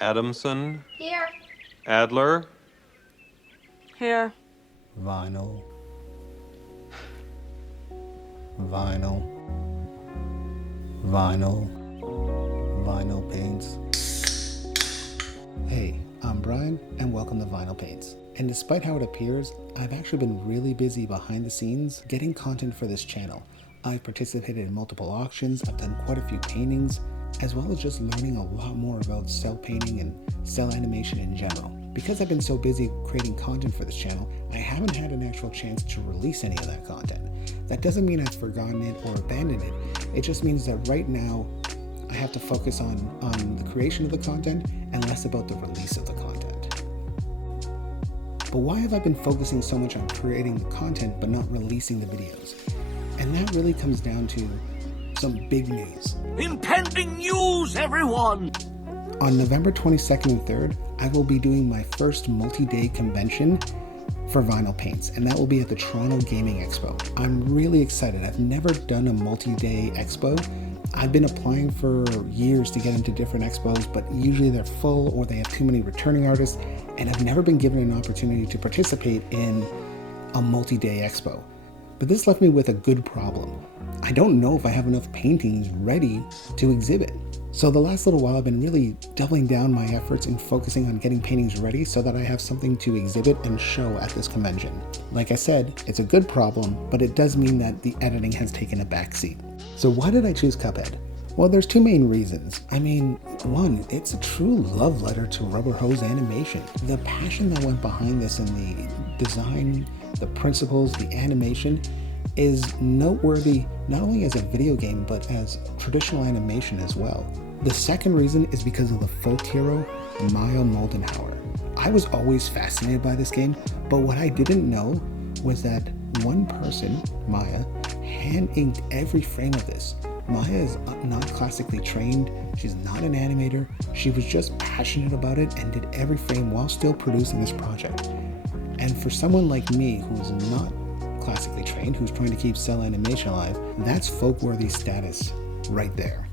Adamson. Here. Adler. Here. Vinyl. Vinyl. Vinyl. Vinyl Paints. Hey, I'm Brian, and welcome to Vinyl Paints. And despite how it appears, I've actually been really busy behind the scenes getting content for this channel. I've participated in multiple auctions, I've done quite a few paintings, as well as just learning a lot more about cell painting and cell animation in general. Because I've been so busy creating content for this channel, I haven't had an actual chance to release any of that content. That doesn't mean I've forgotten it or abandoned it. It just means that right now, I have to focus on the creation of the content and less about the release of the content. But why have I been focusing so much on creating the content but not releasing the videos? And that really comes down to some big news. Impending news, everyone! On November 22nd and 3rd, I will be doing my first multi-day convention for vinyl paints, and that will be at the Toronto Game Expo. I'm really excited. I've never done a multi-day expo. I've been applying for years to get into different expos, but usually they're full or they have too many returning artists, and I've never been given an opportunity to participate in a multi-day expo. But this left me with a good problem. I don't know if I have enough paintings ready to exhibit. So the last little while I've been really doubling down my efforts and focusing on getting paintings ready so that I have something to exhibit and show at this convention. Like I said, it's a good problem, but it does mean that the editing has taken a backseat. So why did I choose Cuphead? Well, there's two main reasons. I mean, one, it's a true love letter to rubber hose animation. The passion that went behind this and the design, the principles, the animation is noteworthy not only as a video game, but as traditional animation as well. The second reason is because of the folk hero, Maya Moldenhauer. I was always fascinated by this game, but what I didn't know was that one person, Maya, hand-inked every frame of this. Maya is not classically trained, she's not an animator, she was just passionate about it and did every frame while still producing this project. And for someone like me who's not classically trained, who's trying to keep cell animation alive, that's folk-worthy status right there.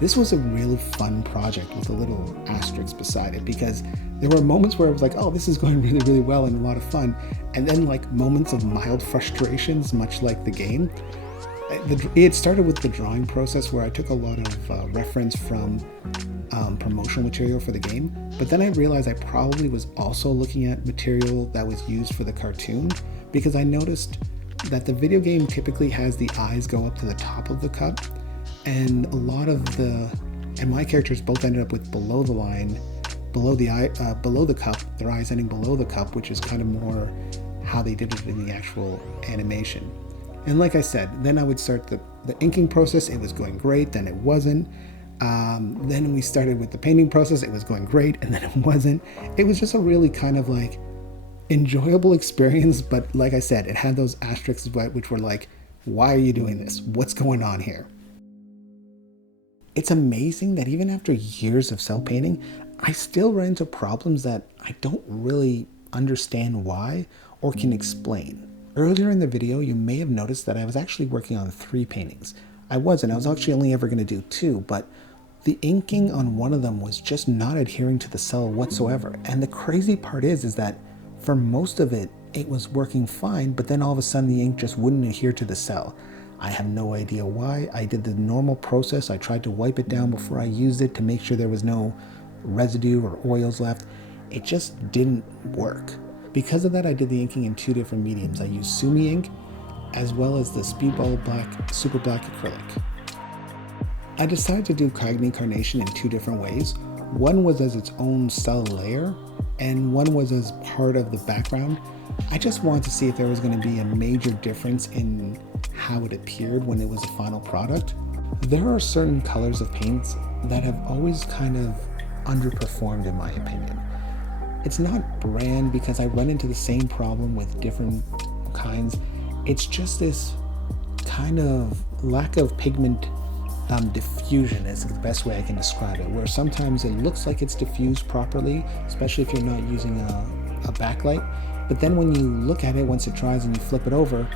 This was a really fun project with a little asterisk beside it, because there were moments where I was like, oh, this is going really, really well and a lot of fun. And then like moments of mild frustrations, much like the game. It started with the drawing process where I took a lot of reference from promotional material for the game, but then I realized I probably was also looking at material that was used for the cartoon, because I noticed that the video game typically has the eyes go up to the top of the cup, and a lot of and my characters both ended up with below the line, below the cup, their eyes ending below the cup, which is kind of more how they did it in the actual animation. And like I said, then I would start the inking process. It was going great, then it wasn't. Then we started with the painting process. It was going great, and then it wasn't. It was just a really kind of like enjoyable experience, but like I said, it had those asterisks which were like, why are you doing this? What's going on here? It's amazing that even after years of cell painting, I still run into problems that I don't really understand why or can explain. Earlier in the video, you may have noticed that I was actually working on 3 paintings. I was actually only ever going to do 2, but the inking on one of them was just not adhering to the cell whatsoever. And the crazy part is that for most of it, it was working fine, but then all of a sudden the ink just wouldn't adhere to the cell. I have no idea why. I did the normal process. I tried to wipe it down before I used it to make sure there was no residue or oils left. It just didn't work. Because of that, I did the inking in 2 different mediums. I used Sumi ink as well as the Speedball Black Super Black acrylic. I decided to do Cagney Carnation in 2 different ways. One was as its own cell layer, and one was as part of the background. I just wanted to see if there was going to be a major difference in how it appeared when it was a final product. There are certain colors of paints that have always kind of underperformed in my opinion. It's not brand because I run into the same problem with different kinds. It's just this kind of lack of pigment diffusion is the best way I can describe it, where sometimes it looks like it's diffused properly, especially if you're not using a backlight, but then when you look at it once it dries and you flip it over,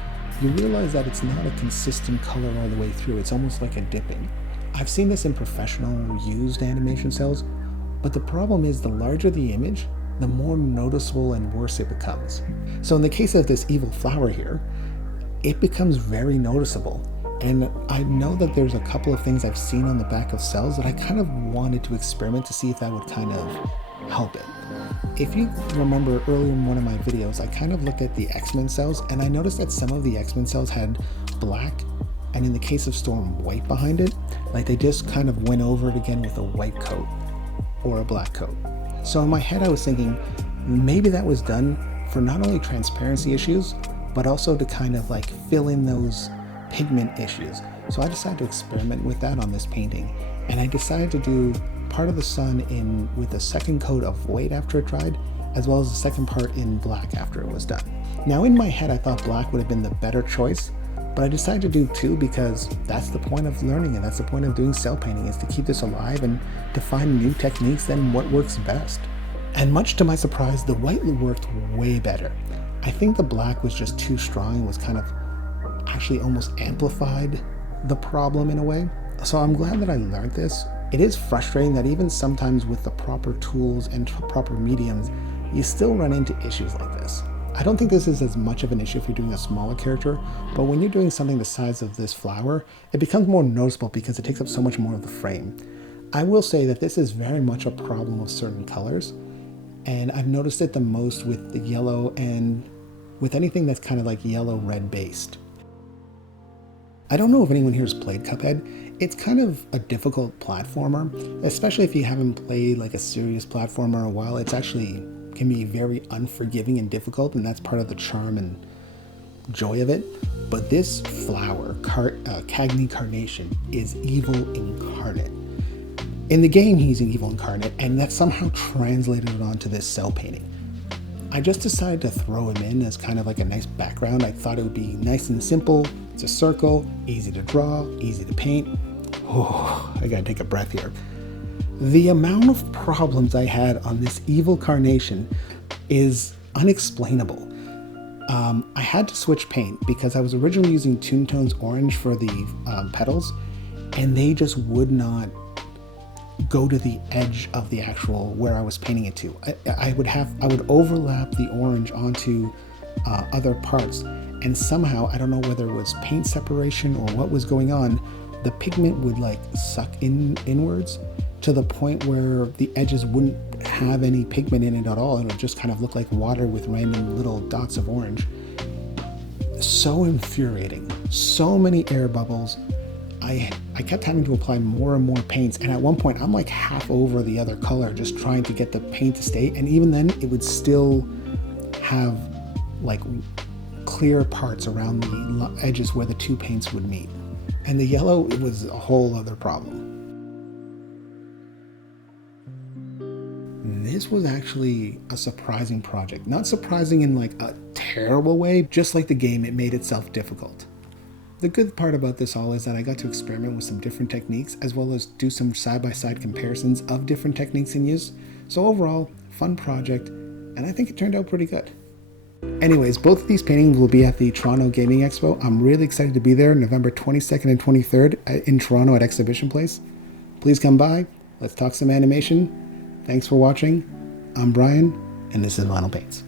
you realize that it's not a consistent color all the way through. It's almost like a dipping. I've seen this in professional used animation cells, but the problem is the larger the image, the more noticeable and worse it becomes. So in the case of this evil flower here, it becomes very noticeable. And I know that there's a couple of things I've seen on the back of cells that I kind of wanted to experiment to see if that would kind of help it. If you remember earlier in one of my videos, I kind of looked at the X-Men cells and I noticed that some of the X-Men cells had black, and in the case of Storm, white behind it. Like they just kind of went over it again with a white coat or a black coat. So in my head I was thinking maybe that was done for not only transparency issues, but also to kind of like fill in those pigment issues. So I decided to experiment with that on this painting, and I decided to do part of the sun in with a second coat of white after it dried, as well as the second part in black after it was done. Now in my head I thought black would have been the better choice, but I decided to do two because that's the point of learning, and that's the point of doing cell painting, is to keep this alive and to find new techniques and what works best. And much to my surprise, the white worked way better. I think the black was just too strong and was kind of actually almost amplified the problem in a way. So I'm glad that I learned this. It is frustrating that even sometimes with the proper tools and proper mediums, you still run into issues like this. I don't think this is as much of an issue if you're doing a smaller character, but when you're doing something the size of this flower, it becomes more noticeable because it takes up so much more of the frame. I will say that this is very much a problem with certain colors, and I've noticed it the most with the yellow and with anything that's kind of like yellow-red based. I don't know if anyone here has played Cuphead. It's kind of a difficult platformer, especially if you haven't played like a serious platformer in a while. It's actually can be very unforgiving and difficult, and that's part of the charm and joy of it. But this flower, Cagney Carnation, is evil incarnate. In the game, he's an evil incarnate, and that's somehow translated onto this cell painting. I just decided to throw him in as kind of like a nice background. I thought it would be nice and simple. It's a circle, easy to draw, easy to paint. Oh, I gotta take a breath here. The amount of problems I had on this evil carnation is unexplainable. I had to switch paint because I was originally using Toontone's orange for the petals, and they just would not go to the edge of the actual where I was painting it to. I would overlap the orange onto other parts, and somehow, I don't know whether it was paint separation or what was going on, the pigment would like suck inwards to the point where the edges wouldn't have any pigment in it at all. It would just kind of look like water with random little dots of orange. So infuriating. So many air bubbles. I kept having to apply more and more paints, and at one point I'm like half over the other color just trying to get the paint to stay, and even then it would still have like clear parts around the edges where the two paints would meet. And the yellow, it was a whole other problem. This was actually a surprising project. Not surprising in like a terrible way, just like the game, it made itself difficult. The good part about this all is that I got to experiment with some different techniques, as well as do some side-by-side comparisons of different techniques in use. So overall, fun project, and I think it turned out pretty good. Anyways, both of these paintings will be at the Toronto Gaming Expo. I'm really excited to be there November 22nd and 23rd in Toronto at Exhibition Place. Please come by. Let's talk some animation. Thanks for watching. I'm Brian, and this is Vinyl Paints.